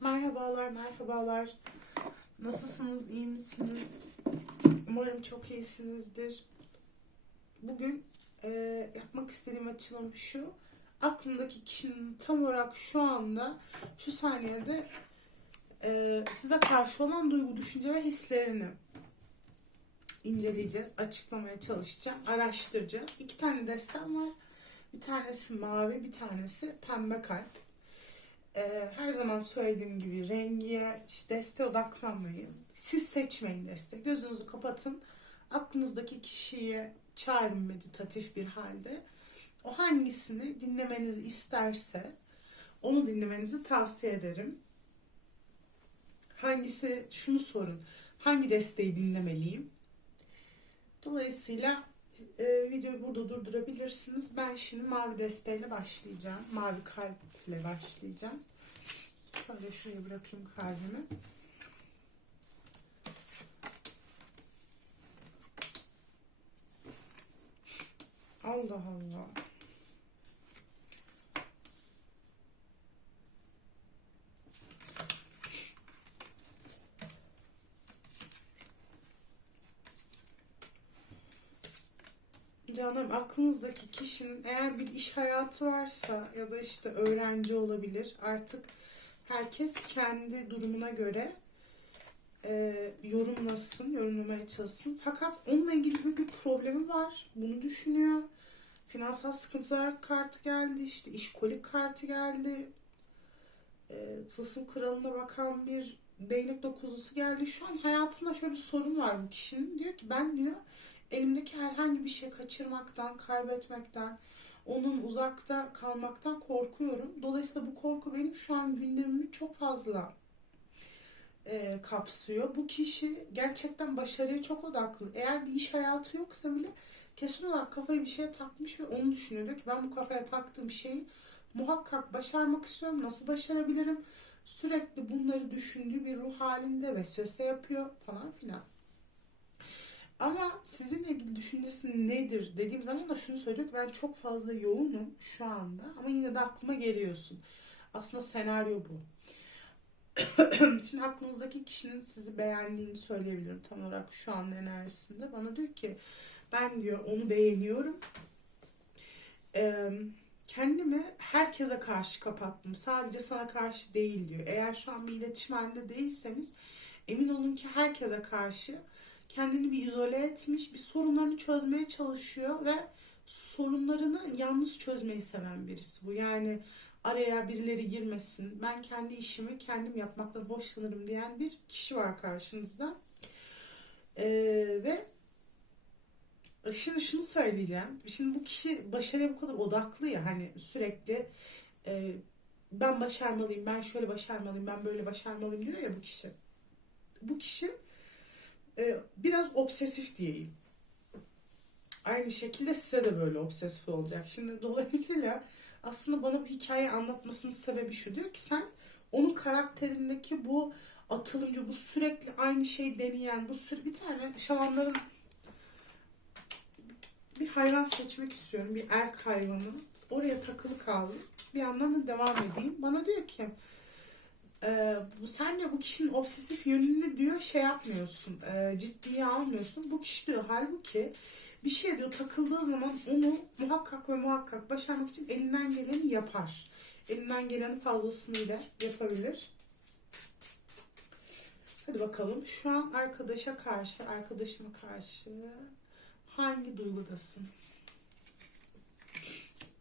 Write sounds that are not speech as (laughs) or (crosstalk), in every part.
Merhabalar, merhabalar. Nasılsınız, iyi misiniz? Umarım çok iyisinizdir. Bugün e, yapmak istediğim açılım şu. Aklımdaki kişinin tam olarak şu anda, şu saniyede e, size karşı olan duygu, düşünce ve hislerini inceleyeceğiz, açıklamaya çalışacağım, araştıracağız. İki tane destem var. Bir tanesi mavi, bir tanesi pembe kalp. Ee, her zaman söylediğim gibi rengiye, işte deste odaklanmayın. Siz seçmeyin deste. Gözünüzü kapatın. Aklınızdaki kişiye çağırın meditatif bir halde. O hangisini dinlemenizi isterse onu dinlemenizi tavsiye ederim. Hangisi, şunu sorun. Hangi desteği dinlemeliyim? Dolayısıyla e, videoyu burada durdurabilirsiniz. Ben şimdi mavi desteğiyle başlayacağım. Mavi kalple başlayacağım. Şöyle şuraya bırakayım kalbimi. Allah Allah. Canım aklınızdaki kişinin eğer bir iş hayatı varsa ya da işte öğrenci olabilir artık herkes kendi durumuna göre e, yorumlasın, yorumlamaya çalışsın. Fakat onunla ilgili bir, problemi var. Bunu düşünüyor. Finansal sıkıntılar kartı geldi, işte işkolik kartı geldi. E, tılsım kralına bakan bir değnek dokuzlusu geldi. Şu an hayatında şöyle bir sorun var bu kişinin. Diyor ki ben diyor elimdeki herhangi bir şey kaçırmaktan, kaybetmekten, onun uzakta kalmaktan korkuyorum. Dolayısıyla bu korku benim şu an gündemimi çok fazla e, kapsıyor. Bu kişi gerçekten başarıya çok odaklı. Eğer bir iş hayatı yoksa bile kesin olarak kafayı bir şeye takmış ve onu düşünüyor. Diyor ki ben bu kafaya taktığım şeyi muhakkak başarmak istiyorum. Nasıl başarabilirim? Sürekli bunları düşündüğü bir ruh halinde vesvese yapıyor falan filan. Ama sizinle ilgili düşüncesi nedir dediğim zaman da şunu söylüyor ki ben çok fazla yoğunum şu anda ama yine de aklıma geliyorsun. Aslında senaryo bu. (coughs) Şimdi aklınızdaki kişinin sizi beğendiğini söyleyebilirim tam olarak şu an enerjisinde. Bana diyor ki ben diyor onu beğeniyorum. Ee, kendimi herkese karşı kapattım. Sadece sana karşı değil diyor. Eğer şu an bir iletişim halinde değilseniz emin olun ki herkese karşı kendini bir izole etmiş, bir sorunlarını çözmeye çalışıyor ve sorunlarını yalnız çözmeyi seven birisi bu. Yani araya birileri girmesin, ben kendi işimi kendim yapmaktan hoşlanırım diyen bir kişi var karşınızda. Ee, ve şimdi şunu söyleyeceğim. Şimdi bu kişi başarıya bu kadar odaklı ya hani sürekli e, ben başarmalıyım, ben şöyle başarmalıyım, ben böyle başarmalıyım diyor ya bu kişi. Bu kişi e, biraz obsesif diyeyim. Aynı şekilde size de böyle obsesif olacak. Şimdi dolayısıyla aslında bana bu hikayeyi anlatmasının sebebi şu. Diyor ki sen onun karakterindeki bu atılımcı, bu sürekli aynı şey deneyen, bu sürü bir tane şamanların bir hayvan seçmek istiyorum. Bir erk hayvanı. Oraya takılı kaldım. Bir yandan da devam edeyim. Bana diyor ki e, sen de bu kişinin obsesif yönünü diyor şey yapmıyorsun, e, ciddiye almıyorsun. Bu kişi diyor halbuki bir şey diyor takıldığı zaman onu muhakkak ve muhakkak başarmak için elinden geleni yapar. Elinden gelenin fazlasıyla yapabilir. Hadi bakalım şu an arkadaşa karşı, arkadaşıma karşı hangi duygudasın?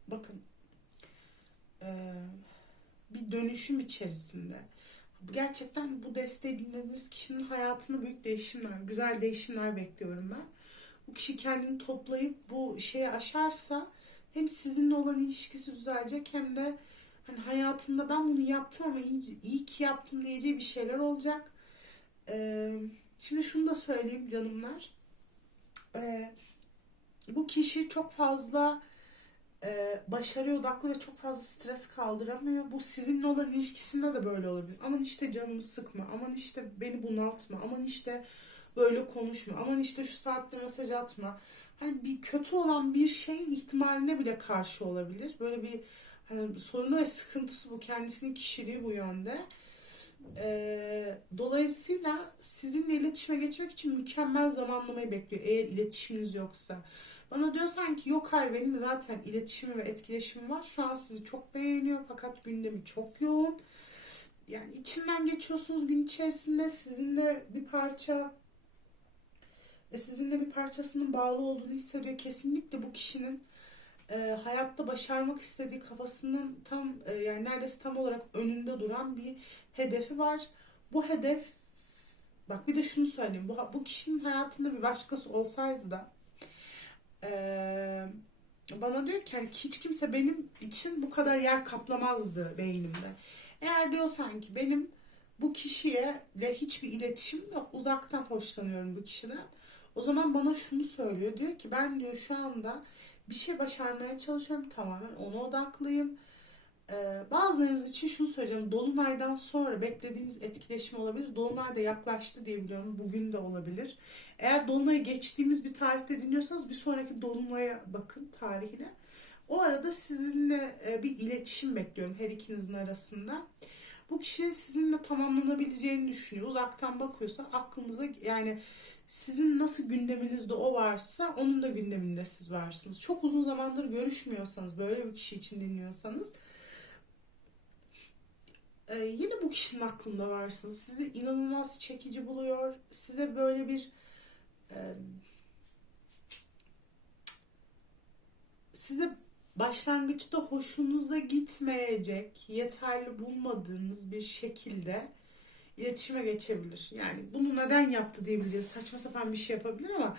Bakın. Eee bir dönüşüm içerisinde. Gerçekten bu desteği dinlediğiniz kişinin hayatında büyük değişimler, güzel değişimler bekliyorum ben. Bu kişi kendini toplayıp bu şeye aşarsa hem sizinle olan ilişkisi düzelecek hem de hani hayatında ben bunu yaptım ama iyi, iyi ki yaptım diyeceği bir şeyler olacak. Ee, şimdi şunu da söyleyeyim canımlar. Ee, bu kişi çok fazla e, başarıya odaklı ve çok fazla stres kaldıramıyor. Bu sizinle olan ilişkisinde de böyle olabilir. Aman işte canımı sıkma, aman işte beni bunaltma, aman işte böyle konuşma, aman işte şu saatte mesaj atma. Hani bir kötü olan bir şeyin ihtimaline bile karşı olabilir. Böyle bir hani sorunu ve sıkıntısı bu. Kendisinin kişiliği bu yönde. Ee, dolayısıyla sizinle iletişime geçmek için mükemmel zamanlamayı bekliyor eğer iletişiminiz yoksa. Bana diyorsan ki yok hayır benim zaten iletişimi ve etkileşimim var. Şu an sizi çok beğeniyor fakat gündemi çok yoğun. Yani içinden geçiyorsunuz gün içerisinde sizinle bir parça e, sizinle bir parçasının bağlı olduğunu hissediyor. Kesinlikle bu kişinin e, hayatta başarmak istediği kafasının tam e, yani neredeyse tam olarak önünde duran bir hedefi var. Bu hedef bak bir de şunu söyleyeyim. Bu, bu kişinin hayatında bir başkası olsaydı da e, bana diyor ki hani hiç kimse benim için bu kadar yer kaplamazdı beynimde. Eğer diyorsan ki benim bu kişiye de hiçbir iletişim yok. Uzaktan hoşlanıyorum bu kişiden. O zaman bana şunu söylüyor. Diyor ki ben diyor şu anda bir şey başarmaya çalışıyorum. Tamamen ona odaklıyım. Bazılarınız için şunu söyleyeceğim. Dolunaydan sonra beklediğiniz etkileşim olabilir. Dolunay da yaklaştı diye biliyorum. Bugün de olabilir. Eğer Dolunay'ı geçtiğimiz bir tarihte dinliyorsanız bir sonraki Dolunay'a bakın tarihine. O arada sizinle e, bir iletişim bekliyorum her ikinizin arasında. Bu kişinin sizinle tamamlanabileceğini düşünüyor. Uzaktan bakıyorsa aklımıza yani sizin nasıl gündeminizde o varsa onun da gündeminde siz varsınız. Çok uzun zamandır görüşmüyorsanız, böyle bir kişi için dinliyorsanız e, yine bu kişinin aklında varsınız. Sizi inanılmaz çekici buluyor. Size böyle bir e, size başlangıçta hoşunuza gitmeyecek, yeterli bulmadığınız bir şekilde iletişime geçebilir. Yani bunu neden yaptı diyebileceğiz. Saçma sapan bir şey yapabilir ama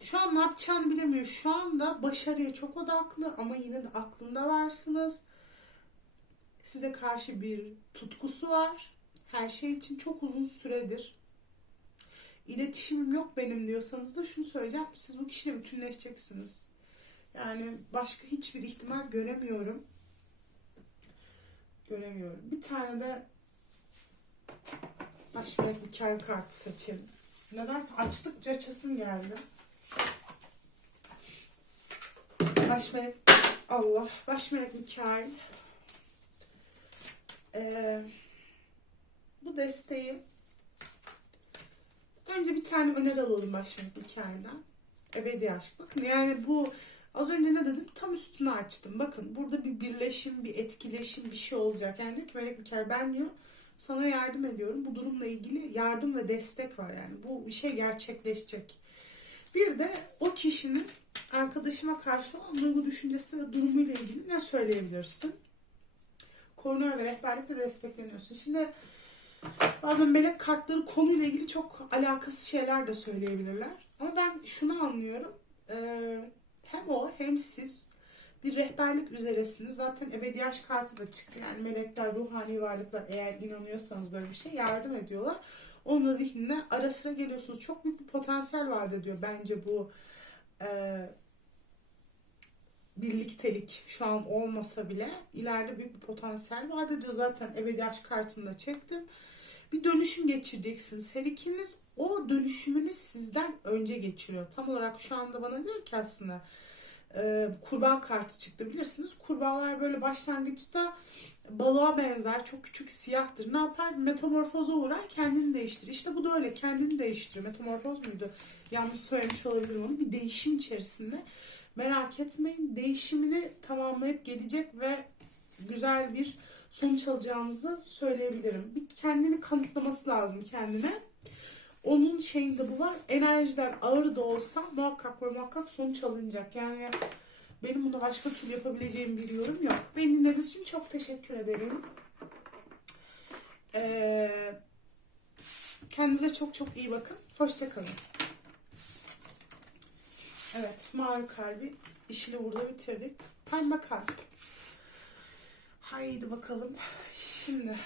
şu an ne yapacağını bilemiyor. Şu anda başarıya çok odaklı ama yine de aklında varsınız. Size karşı bir tutkusu var. Her şey için çok uzun süredir. İletişimim yok benim diyorsanız da şunu söyleyeceğim. Siz bu kişiyle bütünleşeceksiniz. Yani başka hiçbir ihtimal göremiyorum. Göremiyorum. Bir tane de baş melek Mikail kartı seçelim. Nedense açtıkça açasım geldi. Baş melek Allah. Baş melek Mikail. Ee, bu desteği önce bir tane öneri alalım baş melek Mikail'den. Ebedi aşk. Bakın yani bu Az önce ne dedim? Tam üstünü açtım. Bakın burada bir birleşim, bir etkileşim, bir şey olacak. Yani diyor ki Melek Müker ben diyor sana yardım ediyorum. Bu durumla ilgili yardım ve destek var yani. Bu bir şey gerçekleşecek. Bir de o kişinin arkadaşıma karşı olan duygu düşüncesi ve durumuyla ilgili ne söyleyebilirsin? Konu ve rehberlikle destekleniyorsun. Şimdi bazen melek kartları konuyla ilgili çok alakasız şeyler de söyleyebilirler. Ama ben şunu anlıyorum. Ee, hem o hem siz bir rehberlik üzeresiniz. Zaten ebedi aşk kartı da çıktı. Yani melekler, ruhani varlıklar eğer inanıyorsanız böyle bir şey yardım ediyorlar. Onun zihnine ara sıra geliyorsunuz. Çok büyük bir potansiyel vaat ediyor bence bu e, birliktelik şu an olmasa bile ileride büyük bir potansiyel vaat ediyor. Zaten ebedi aşk kartını da çektim. Bir dönüşüm geçireceksiniz. Her ikiniz o dönüşümünü sizden önce geçiriyor. Tam olarak şu anda bana diyor ki aslında e, kurbağa kartı çıktı bilirsiniz. Kurbağalar böyle başlangıçta balığa benzer çok küçük siyahtır. Ne yapar? Metamorfoza uğrar kendini değiştirir. İşte bu da öyle kendini değiştiriyor. Metamorfoz muydu? Yanlış söylemiş olabilirim onu. Bir değişim içerisinde. Merak etmeyin değişimini tamamlayıp gelecek ve güzel bir sonuç alacağınızı söyleyebilirim. Bir kendini kanıtlaması lazım kendine. Onun şeyinde bu var. Enerjiler ağır da olsa muhakkak ve muhakkak sonuç alınacak. Yani benim bunu başka türlü yapabileceğim bir yorum yok. Beni dinlediğiniz için çok teşekkür ederim. Ee, kendinize çok çok iyi bakın. Hoşçakalın. Evet, mavi kalbi işini burada bitirdik. Pembe kalp. Haydi bakalım. Şimdi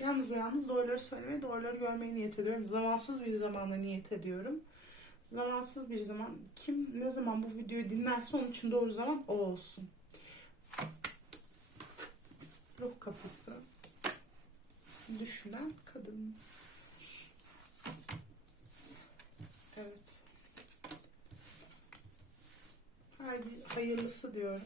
Yalnız yalnız doğruları söylemeye, doğruları görmeyi niyet ediyorum. Zamansız bir zamanda niyet ediyorum. Zamansız bir zaman. Kim ne zaman bu videoyu dinlerse onun için doğru zaman o olsun. Ruh kapısı. Düşünen kadın. Haydi hayırlısı diyorum.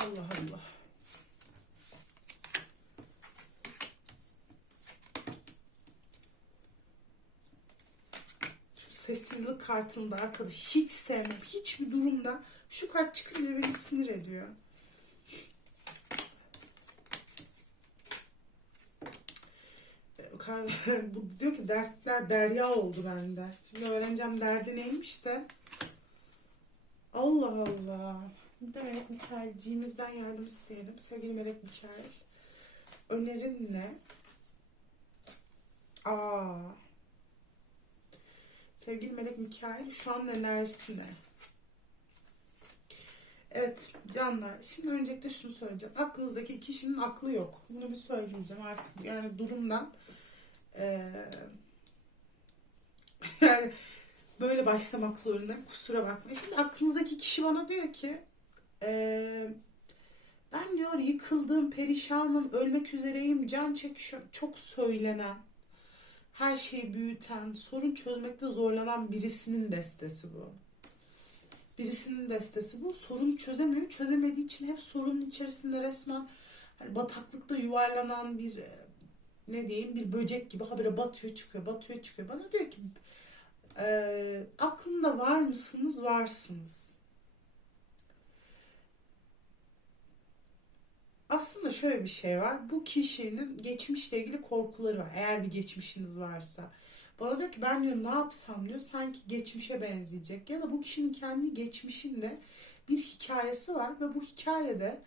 Allah Allah. Şu sessizlik kartında arkadaş hiç sevmem. Hiçbir durumda şu kart çıkınca beni sinir ediyor. (laughs) Bu diyor ki dertler derya oldu bende. Şimdi öğreneceğim derdi neymiş de. Allah Allah. Bir de Melek Mikail'ciğimizden yardım isteyelim. Sevgili Melek Mikail. Önerin ne? Aa. Sevgili Melek Mikail şu an enerjisi ne? Evet canlar. Şimdi öncelikle şunu söyleyeceğim. Aklınızdaki kişinin aklı yok. Bunu bir söyleyeceğim artık. Yani durumdan (laughs) yani böyle başlamak zorundayım. Kusura bakmayın. Şimdi aklınızdaki kişi bana diyor ki eee, ben diyor yıkıldım, perişanım, ölmek üzereyim, can çekişiyorum. Çok söylenen, her şeyi büyüten, sorun çözmekte zorlanan birisinin destesi bu. Birisinin destesi bu. Sorunu çözemiyor. Çözemediği için hep sorunun içerisinde resmen hani bataklıkta yuvarlanan bir ne diyeyim bir böcek gibi habire batıyor çıkıyor batıyor çıkıyor. Bana diyor ki e, aklında var mısınız? Varsınız. Aslında şöyle bir şey var. Bu kişinin geçmişle ilgili korkuları var. Eğer bir geçmişiniz varsa. Bana diyor ki ben diyor ne yapsam diyor sanki geçmişe benzeyecek. Ya da bu kişinin kendi geçmişinde bir hikayesi var ve bu hikayede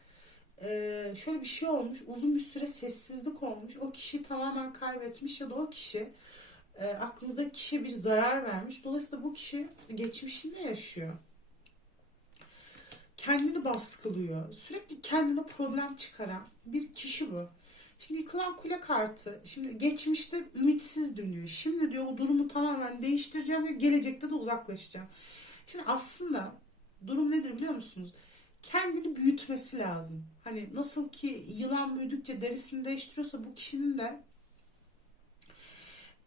e, şöyle bir şey olmuş. Uzun bir süre sessizlik olmuş. O kişi tamamen kaybetmiş ya da o kişi e, aklınızdaki kişiye bir zarar vermiş. Dolayısıyla bu kişi geçmişinde yaşıyor kendini baskılıyor. Sürekli kendine problem çıkaran bir kişi bu. Şimdi yıkılan kule kartı. Şimdi geçmişte ümitsiz dönüyor. Şimdi diyor o durumu tamamen değiştireceğim ve gelecekte de uzaklaşacağım. Şimdi aslında durum nedir biliyor musunuz? Kendini büyütmesi lazım. Hani nasıl ki yılan büyüdükçe derisini değiştiriyorsa bu kişinin de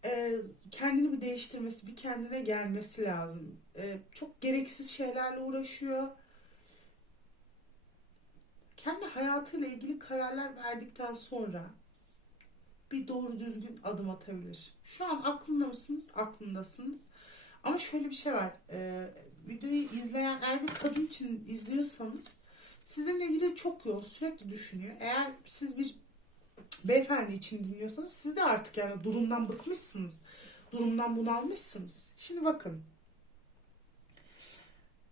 e, kendini bir değiştirmesi, bir kendine gelmesi lazım. E, çok gereksiz şeylerle uğraşıyor kendi hayatıyla ilgili kararlar verdikten sonra bir doğru düzgün adım atabilir. Şu an aklında mısınız? Aklındasınız. Ama şöyle bir şey var. Ee, videoyu izleyen eğer bir kadın için izliyorsanız sizinle ilgili çok yoğun sürekli düşünüyor. Eğer siz bir beyefendi için dinliyorsanız siz de artık yani durumdan bıkmışsınız. Durumdan bunalmışsınız. Şimdi bakın.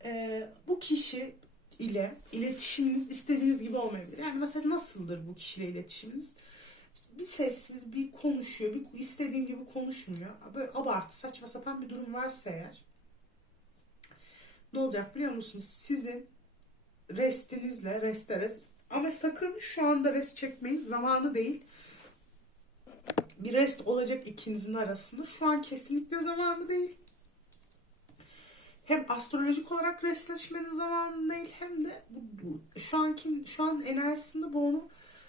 Ee, bu kişi ile iletişiminiz istediğiniz gibi olmayabilir. Yani mesela nasıldır bu kişiyle iletişiminiz? Bir sessiz, bir konuşuyor, bir istediğim gibi konuşmuyor. Böyle abartı, saçma sapan bir durum varsa eğer ne olacak biliyor musunuz? Sizin restinizle, reste rest ama sakın şu anda rest çekmeyin. Zamanı değil. Bir rest olacak ikinizin arasında. Şu an kesinlikle zamanı değil hem astrolojik olarak resleşmenin zamanı değil hem de şu anki şu an enerjisinde bu onu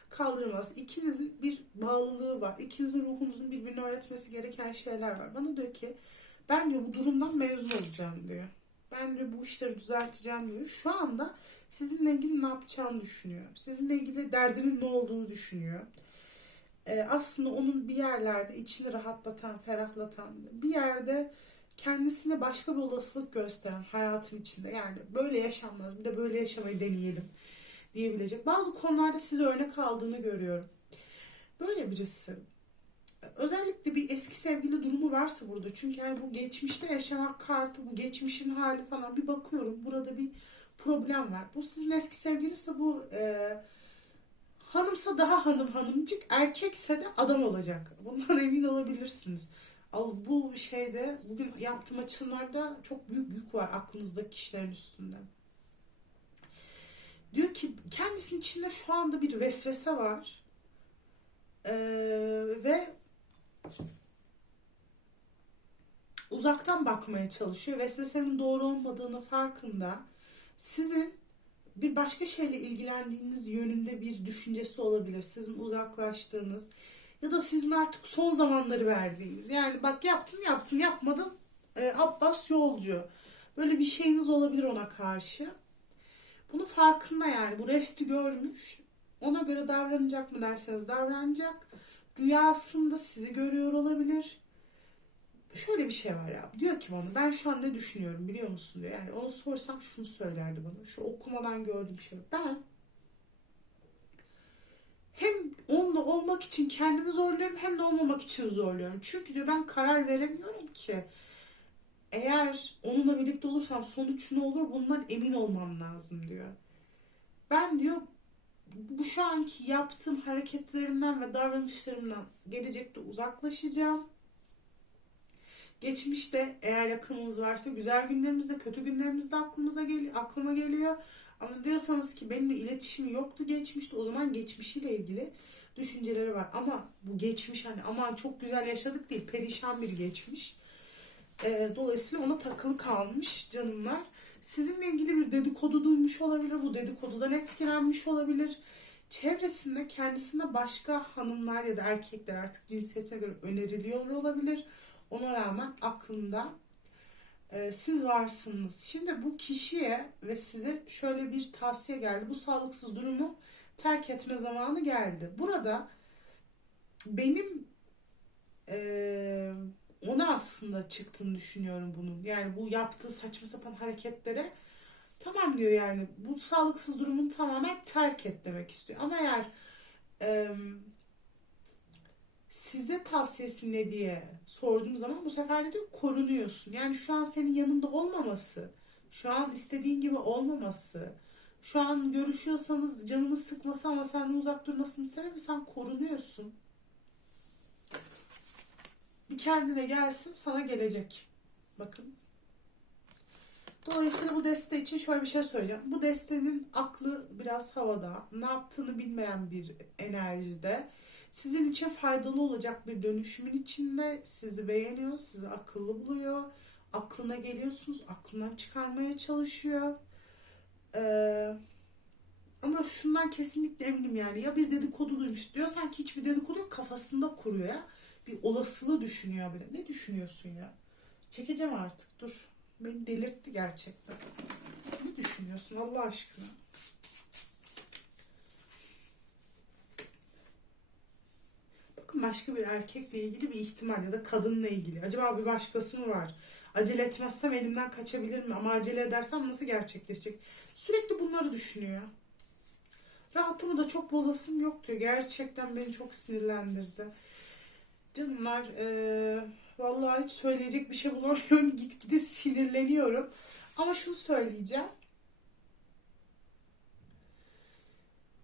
kaldırmaz. İkinizin bir bağlılığı var. İkinizin ruhunuzun birbirine öğretmesi gereken şeyler var. Bana diyor ki ben diyor bu durumdan mezun olacağım diyor. Ben diyor bu işleri düzelteceğim diyor. Şu anda sizinle ilgili ne yapacağını düşünüyor. Sizinle ilgili derdinin ne olduğunu düşünüyor. Ee, aslında onun bir yerlerde içini rahatlatan, ferahlatan, bir yerde kendisine başka bir olasılık gösteren hayatın içinde yani böyle yaşanmaz bir de böyle yaşamayı deneyelim diyebilecek. Bazı konularda size örnek aldığını görüyorum. Böyle birisi. Özellikle bir eski sevgili durumu varsa burada. Çünkü yani bu geçmişte yaşamak kartı, bu geçmişin hali falan bir bakıyorum. Burada bir problem var. Bu sizin eski sevgilinizse bu e, hanımsa daha hanım hanımcık, erkekse de adam olacak. Bundan (laughs) emin olabilirsiniz. Bu şeyde bugün yaptığım açılımlarda çok büyük yük var aklınızdaki kişilerin üstünde. Diyor ki kendisinin içinde şu anda bir vesvese var. Ee, ve uzaktan bakmaya çalışıyor. Vesvesenin doğru olmadığını farkında. Sizin bir başka şeyle ilgilendiğiniz yönünde bir düşüncesi olabilir. Sizin uzaklaştığınız, ya da sizin artık son zamanları verdiğiniz. Yani bak yaptın yaptın yapmadın e, Abbas yolcu. Böyle bir şeyiniz olabilir ona karşı. Bunu farkında yani bu resti görmüş. Ona göre davranacak mı derseniz davranacak. Rüyasında sizi görüyor olabilir. şöyle bir şey var ya. Diyor ki bana ben şu an ne düşünüyorum biliyor musun diyor. Yani onu sorsam şunu söylerdi bana. Şu okumadan gördüğüm şey. Ben hem onunla olmak için kendimi zorluyorum hem de olmamak için zorluyorum. Çünkü diyor ben karar veremiyorum ki. Eğer onunla birlikte olursam sonuç ne olur bundan emin olmam lazım diyor. Ben diyor bu şu anki yaptığım hareketlerimden ve davranışlarımdan gelecekte uzaklaşacağım. Geçmişte eğer yakınımız varsa güzel günlerimizde, kötü günlerimizde aklımıza geliyor, aklıma geliyor. Ama diyorsanız ki benimle iletişimi yoktu geçmişte o zaman geçmişiyle ilgili düşünceleri var. Ama bu geçmiş hani aman çok güzel yaşadık değil, perişan bir geçmiş. Ee, dolayısıyla ona takılı kalmış canımlar. Sizinle ilgili bir dedikodu duymuş olabilir, bu dedikodudan etkilenmiş olabilir. Çevresinde kendisine başka hanımlar ya da erkekler artık cinsiyetine göre öneriliyor olabilir. Ona rağmen aklında e, siz varsınız. Şimdi bu kişiye ve size şöyle bir tavsiye geldi. Bu sağlıksız durumu terk etme zamanı geldi. Burada benim e, ona aslında çıktığını düşünüyorum bunun. Yani bu yaptığı saçma sapan hareketlere tamam diyor yani bu sağlıksız durumunu tamamen terk et demek istiyor. Ama eğer e, size tavsiyesi ne diye sorduğum zaman bu sefer de diyor korunuyorsun. Yani şu an senin yanında olmaması, şu an istediğin gibi olmaması, şu an görüşüyorsanız canını sıkması ama senden uzak durmasını sebebi sen korunuyorsun. Bir kendine gelsin sana gelecek. Bakın. Dolayısıyla bu deste için şöyle bir şey söyleyeceğim. Bu destenin aklı biraz havada. Ne yaptığını bilmeyen bir enerjide sizin için faydalı olacak bir dönüşümün içinde sizi beğeniyor, sizi akıllı buluyor, aklına geliyorsunuz, aklından çıkarmaya çalışıyor. Ee, ama şundan kesinlikle eminim yani ya bir dedikodu duymuş diyor sanki hiçbir dedikodu yok kafasında kuruyor ya. Bir olasılığı düşünüyor bile. Ne düşünüyorsun ya? Çekeceğim artık dur. Beni delirtti gerçekten. Ne düşünüyorsun Allah aşkına? Bakın başka bir erkekle ilgili bir ihtimal ya da kadınla ilgili. Acaba bir başkası mı var? Acele etmezsem elimden kaçabilir mi? Ama acele edersem nasıl gerçekleşecek? Sürekli bunları düşünüyor. Rahatımı da çok bozasım yok diyor. Gerçekten beni çok sinirlendirdi. Canımlar eee vallahi hiç söyleyecek bir şey bulamıyorum. (laughs) Gitgide sinirleniyorum. Ama şunu söyleyeceğim.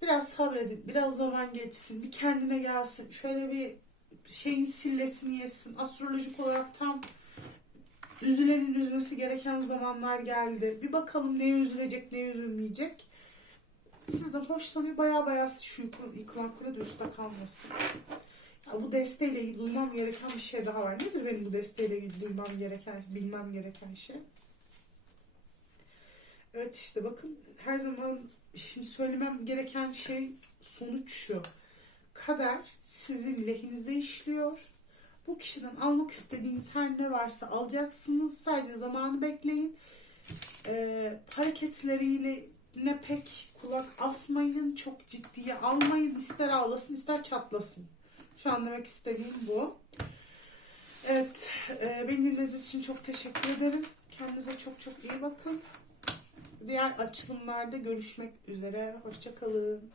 Biraz sabredin, biraz zaman geçsin, bir kendine gelsin, şöyle bir şeyin sillesini yesin. Astrolojik olarak tam üzülenin üzülmesi gereken zamanlar geldi. Bir bakalım neye üzülecek, neye üzülmeyecek. Sizden hoşlanıyor, baya baya şu yıkılan, kule de üstte kalmasın. Bu desteğiyle ilgili duymam gereken bir şey daha var. Nedir benim bu desteğiyle ilgili duymam gereken, bilmem gereken şey? Evet işte bakın her zaman şimdi söylemem gereken şey sonuç şu. Kader sizin lehinizde işliyor. Bu kişiden almak istediğiniz her ne varsa alacaksınız. Sadece zamanı bekleyin. Ee, hareketleriyle ne pek kulak asmayın. Çok ciddiye almayın. İster ağlasın ister çatlasın. Şu demek istediğim bu. Evet. E, beni dinlediğiniz için çok teşekkür ederim. Kendinize çok çok iyi bakın. Diğer açılımlarda görüşmek üzere. Hoşçakalın.